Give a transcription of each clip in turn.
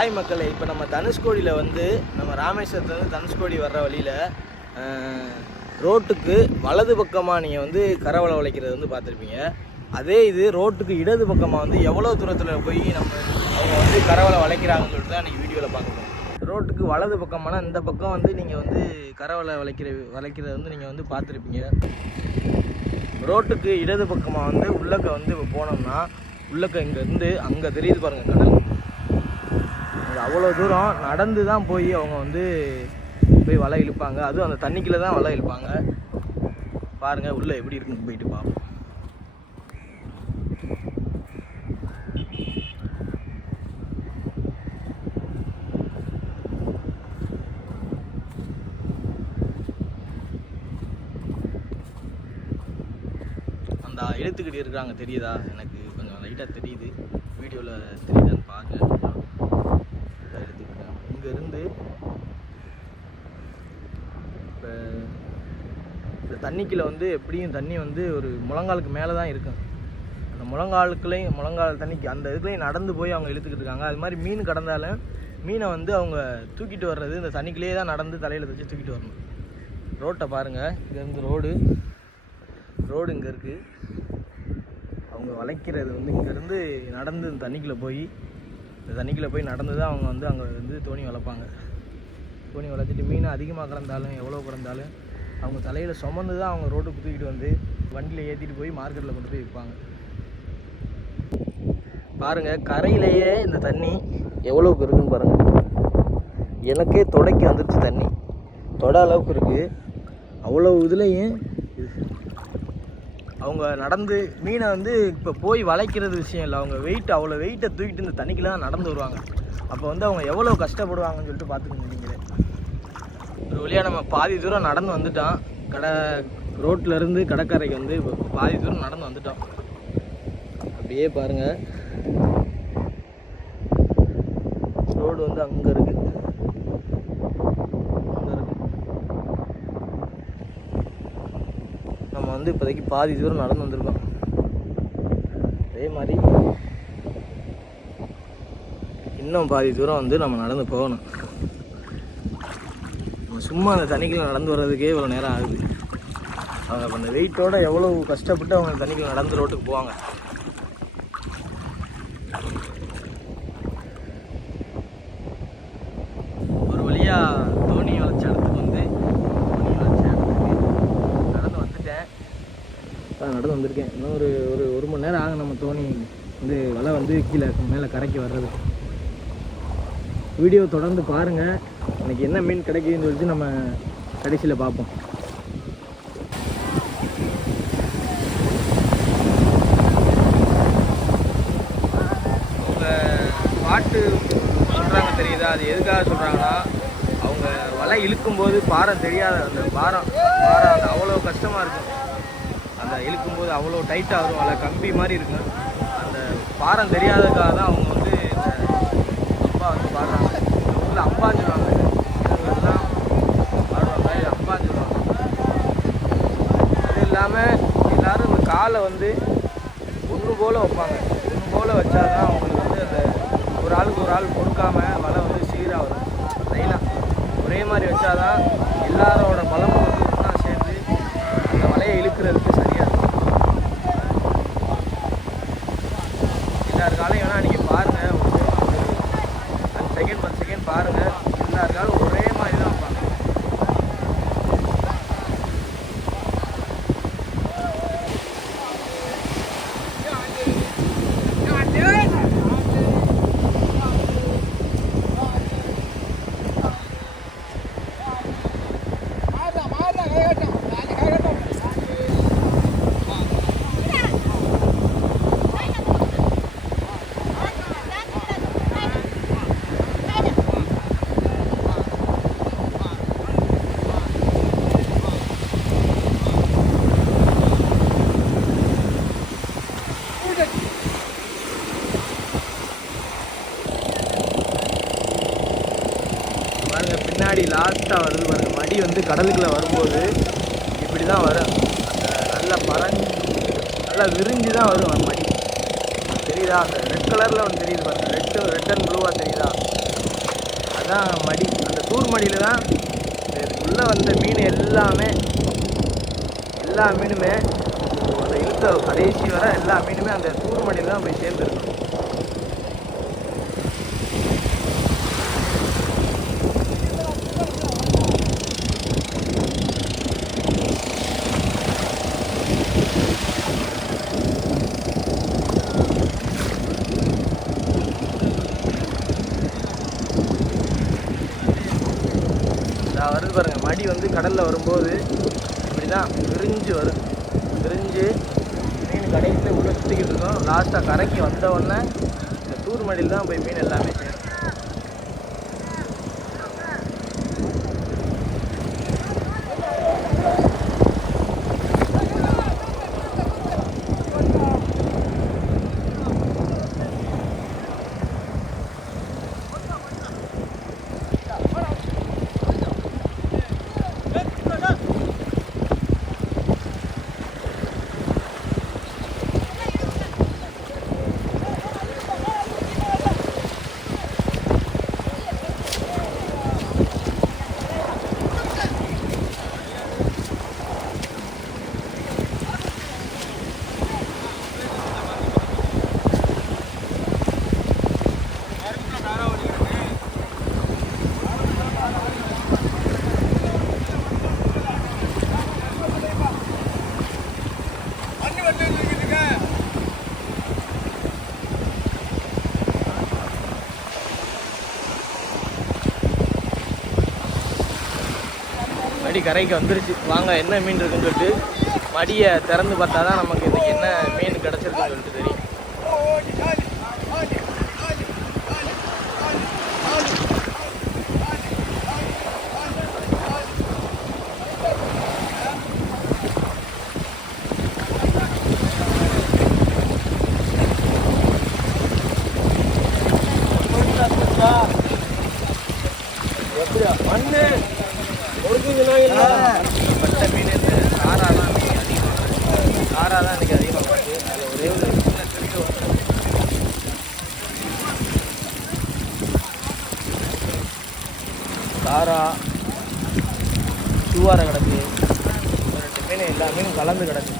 Hi மக்களை. இப்போ நம்ம தனுஷ்கோடியில் வந்து நம்ம ராமேஸ்வரத்துலேருந்து தனுஷ்கோடி வர்ற வழியில் ரோட்டுக்கு வலது பக்கமாக நீங்கள் வந்து கரவலை உழைக்கிறது வந்து பார்த்துருப்பீங்க. அதே இது ரோட்டுக்கு இடது பக்கமாக வந்து எவ்வளோ தூரத்தில் போய் நம்ம அவங்க வந்து கரவலை வளைக்கிறாங்கன்னு சொல்லிட்டு தான் இன்றைக்கி வீடியோவில் பார்க்கணும் ரோட்டுக்கு வலது பக்கமான இந்த பக்கம் வந்து நீங்கள் வந்து கரவலை வளைக்கிற வளைக்கிறத வந்து நீங்கள் வந்து பார்த்துருப்பீங்க. ரோட்டுக்கு இடது பக்கமாக வந்து உள்ளக்க வந்து இப்போ போனோம்னா உள்ளக்க இங்கேருந்து அங்கே தெரியுது பாருங்கள் கடல். அது அவ்வளோ தூரம் நடந்து தான் போய் அவங்க வந்து போய் வலை இழுப்பாங்க. அதுவும் அந்த தண்ணிக்குள்ளே தான் வலை இழுப்பாங்க. பாருங்கள் உள்ளே எப்படி இருக்குன்னு போயிட்டு பார்ப்போம் அந்த இழுத்துக்கிட்டு இருக்கிறாங்க தெரியுதா? எனக்கு கொஞ்சம் லைட்டாக தெரியுது. வீடியோவில் தெரியுதான்னு பார்க்க இங்கேருந்து இப்போ இந்த தண்ணிக்குள்ள வந்து எப்படியும் தண்ணி வந்து ஒரு முழங்காலுக்கு மேலே தான் இருக்கும். அந்த முழங்காலுக்குலேயும் முழங்கால் தண்ணிக்கு அந்த இதுலேயும் நடந்து போய் அவங்க இழுத்துக்கிட்டு இருக்காங்க. அது மாதிரி மீன் கடந்தாலும் மீனை வந்து அவங்க தூக்கிட்டு வர்றது இந்த தண்ணிக்குள்ளேயே தான் நடந்து தலையில் வச்சு தூக்கிட்டு வரணும். ரோட்டை பாருங்கள் இங்கேருந்து ரோடு. ரோடு இங்கே இருக்குது அவங்க வளைக்கிறது வந்து இங்கேருந்து நடந்து இந்த தண்ணிக்குள்ளே போய் இந்த தண்ணிக்குள்ளே போய் நடந்து தான் அவங்க வந்து அங்கே வந்து தோணி வளர்ப்பாங்க. தோணி வளர்த்துட்டு மீன் அதிகமாக கிடந்தாலும் எவ்வளோ கிடந்தாலும் அவங்க தலையில் சுமந்து தான் அவங்க ரோட்டு குத்திக்கிட்டு வந்து வண்டியில் ஏற்றிட்டு போய் மார்க்கெட்டில் கொண்டு போய் விற்பாங்க பாருங்கள் கரையிலேயே இந்த தண்ணி எவ்வளோக்கு இருக்குன்னு பாருங்கள் எனக்கே தொடைக்கு வந்துருச்சு தண்ணி. தொட அளவுக்கு இருக்குது அவ்வளோ இதுலேயும் அவங்க நடந்து மீனை வந்து இப்போ போய் வளைக்கிறது விஷயம் இல்லை. அவங்க வெயிட் அவ்வளோ வெயிட்டை தூக்கிட்டு இந்த தண்ணிக்குள்ள தான் நடந்து வருவாங்க. அப்போ வந்து அவங்க எவ்வளோ கஷ்டப்படுவாங்கன்னு சொல்லிட்டு பார்த்துக்கோங்க நீங்களே. ஒரு வழியாக நம்ம பாதி தூரம் நடந்து வந்துட்டோம். கடை ரோட்ல இருந்து கடற்கரைக்கு வந்து இப்போ பாதி தூரம் நடந்து வந்துட்டோம். அப்படியே பாருங்கள் ரோடு வந்து அங்கே இருக்குது அங்கே இருக்கு நம்ம வந்து இப்போதைக்கு பாதி தூரம் நடந்து வந்திருக்கோம். அதே மாதிரி இன்னும் பாதி தூரம் வந்து நம்ம நடந்து போகணும். நம்ம சும்மா அந்த தண்ணிக்குள்ள நடந்து வர்றதுக்கே இவ்வளோ நேரம் ஆகுது. அவங்க அந்த வெயிட்டோட எவ்வளோ கஷ்டப்பட்டு அவங்க தண்ணிக்குள்ள நடந்து ரோட்டுக்கு போவாங்க. ஒரு வழியாக தோனி வளைச்ச இடத்துக்கு வந்து தோனி வளைச்ச இடத்துக்கு நடந்து வந்துட்டேன் அதான் நடந்து வந்திருக்கேன். இன்னும் ஒரு ஒரு ஒரு மணி நேரம் ஆகும் நம்ம தோணி வந்து வலை வந்து கீழே மேலே கரைக்கு வர்றது. வீடியோ தொடர்ந்து பாருங்கள் எனக்கு என்ன மீன் கிடைக்குதுன்னு சொல்லிட்டு நம்ம கடைசியில் பார்ப்போம். அவங்க பாட்டு சொல்கிறாங்க தெரியுதா? அது எதுக்காக சொல்கிறாங்கன்னா அவங்க வலை இழுக்கும்போது பாரம் தெரியாத அந்த பாரம் பாரம் அது அவ்வளோ கஷ்டமாக இருக்கும். இழுக்கும்போது அவ்வளோ டைட்டாக வரும். அதில் கம்பி மாதிரி இருக்கும். அந்த பாரம் தெரியாததுக்காக தான் அவங்க Venga, பாருங்க பின்னாடி லாஸ்ட்டாக வருது பாருங்க. மடி வந்து கடலுக்குள்ளே வரும்போது இப்படி தான் வரும். அந்த நல்லா பறஞ்சு நல்லா விரிஞ்சு தான் வரும் அந்த மடி. தெரியுதா? அந்த ரெட் கலரில் ஒன்று தெரியுது பாருங்க. ரெட் ரெட் அண்ட் ப்ளூவாக தெரியுதா? அதுதான் மடி. அந்த தூர் மடியில் தான் இதுக்குள்ளே வந்த மீன் எல்லாமே எல்லா மீனுமே அந்த இழுத்த கடைசி வர எல்லா மீனுமே அந்த தூர் மடியில் தான் போய் சேர்ந்துருக்கும். கடலில் வரும்போது இப்படி தான் விரிஞ்சு வரும். விரிஞ்சு மீன் கடைசியில் உள்ள சுற்றிக்கிட்டு இருக்கோம். லாஸ்ட்டாக கரைக்கு வந்த உடனே இந்த தூர் மடியில் தான் போய் மீன் எல்லாமே சேரும் கரைக்கு வந்துருச்சு. வாங்க என்ன மீன் இருக்குன்னு சொல்லிட்டு மடியை திறந்து பார்த்தா தான் நமக்கு இன்றைக்கி என்ன மீன் கிடச்சிருக்குன்னு சொல்லிட்டு தெரியும் எப்படியா மண்ணு பட்ட மீன் இந்த காரா தான் இன்னைக்கு அதிகமாக காரா தான் இன்னைக்கு அதிகமாக வருது அதில் ஒரே ஒரு சின்ன திருட்டு வந்து காரா சூவாரை கிடக்கு இந்த ரெண்டு மீன் எல்லா மீனும் கலந்து கிடக்கு.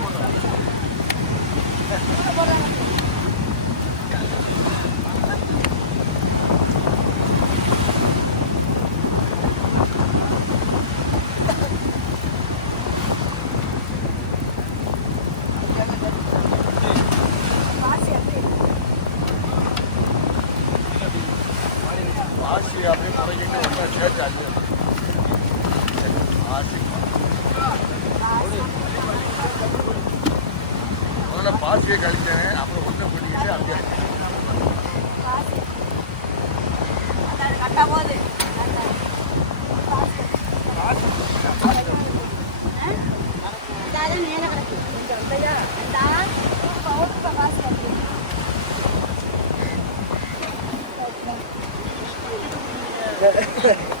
முதல்ல பாசியை கழிச்சேன் அப்புறம் ஒன்றை பிடிக்கிட்டு அப்படியே Yeah.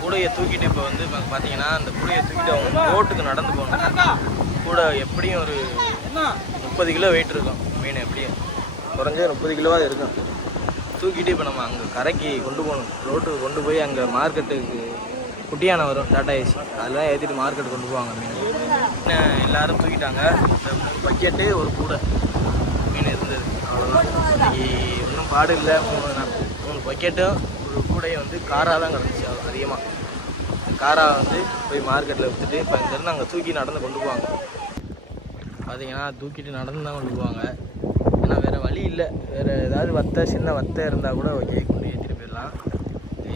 கூடையை தூக்கிட்டு இப்போ வந்து பார்த்தீங்கன்னா அந்த கூடையை தூக்கிட்டு அவங்க ரோட்டுக்கு நடந்து போனாங்க கூட எப்படியும் ஒரு முப்பது கிலோ வெயிட் இருக்கும். மீன் எப்படியும். குறைஞ்சது முப்பது கிலோவாக இருக்கும். தூக்கிட்டு இப்போ நம்ம அங்கே கரைக்கு கொண்டு போகணும். ரோட்டுக்கு கொண்டு போய் அங்கே மார்க்கெட்டுக்கு குட்டியான வரும் டாட்டா ஏசி அதெல்லாம் ஏற்றிட்டு மார்க்கெட் கொண்டு போவாங்க மீன். எல்லாரும் தூக்கிட்டாங்க. இந்த மூணு பக்கெட்டு ஒரு கூடை. மீன் இருந்தது. அவ்வளோதான் இன்னைக்கு ஒன்றும் பாடு இல்லை. மூணு மூணு பக்கெட்டும் ஒரு கூடையும் வந்து காராக தான் கிடந்துச்சு அதிகமாக காராக வந்து போய் மார்க்கெட்டில் விற்றுட்டு இப்போ இங்கேருந்து அங்கே தூக்கி நடந்து கொண்டு போவாங்க. பார்த்தீங்கன்னா தூக்கிட்டு நடந்து தான் கொண்டு போவாங்க. ஏன்னா வேறு வழி இல்லை. வேறு ஏதாவது வத்தை சின்ன வத்தை இருந்தால் கூட ஓகே கொண்டு ஏற்றிட்டு போயிடலாம்.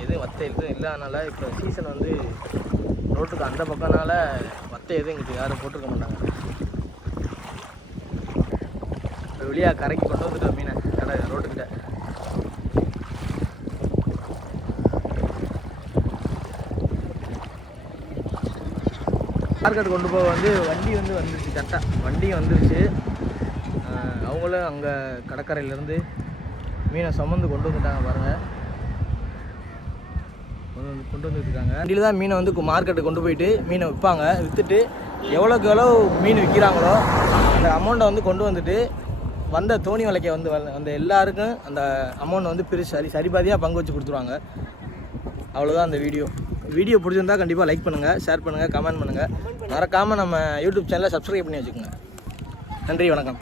எதுவும் வத்தை எதுவும் இல்லாதனால இப்போ சீசன் வந்து ரோட்டுக்கு அந்த பக்கம்னால வத்தை எதுவும் இங்கிட்டு யாரும் போட்டிருக்க மாட்டாங்க. இப்போ வெளியாக கரைக்கு கொண்டு வந்துட்டோம் மீனை. கடை ரோட்டுக்கிட்ட. மார்க்கெட் கொண்டு போக வந்து வண்டி வந்து வந்துருச்சு கரெக்டாக வண்டியும் வந்துருச்சு. அவங்களும் அங்கே கடற்கரையிலேருந்து மீனை சுமந்து கொண்டு வந்துட்டாங்க பாருங்கள் கொண்டு வந்து கொண்டு வந்துருக்காங்க வண்டியில் தான் மீனை வந்து மார்க்கெட்டுக்கு கொண்டு போயிட்டு மீனை விற்பாங்க விற்றுட்டு எவ்வளோக்கு எவ்வளோ மீன் விற்கிறாங்களோ அந்த அமௌண்ட்டை வந்து கொண்டு வந்துட்டு வந்த தோணி வலைக்க வந்து அந்த எல்லாருக்கும் அந்த அமௌண்ட்டை வந்து பிரிச்சு சரி சரிபாதியாக பங்கு வச்சு கொடுத்துருவாங்க. அவ்வளோதான் அந்த வீடியோ வீடியோ பிடிச்சிருந்தா கண்டிப்பாக லைக் பண்ணுங்கள் ஷேர் பண்ணுங்கள் கமெண்ட் பண்ணுங்கள் மறக்காமல் நம்ம யூடியூப் சேனலை சப்ஸ்கிரைப் பண்ணி வச்சுக்கோங்க. நன்றி வணக்கம்.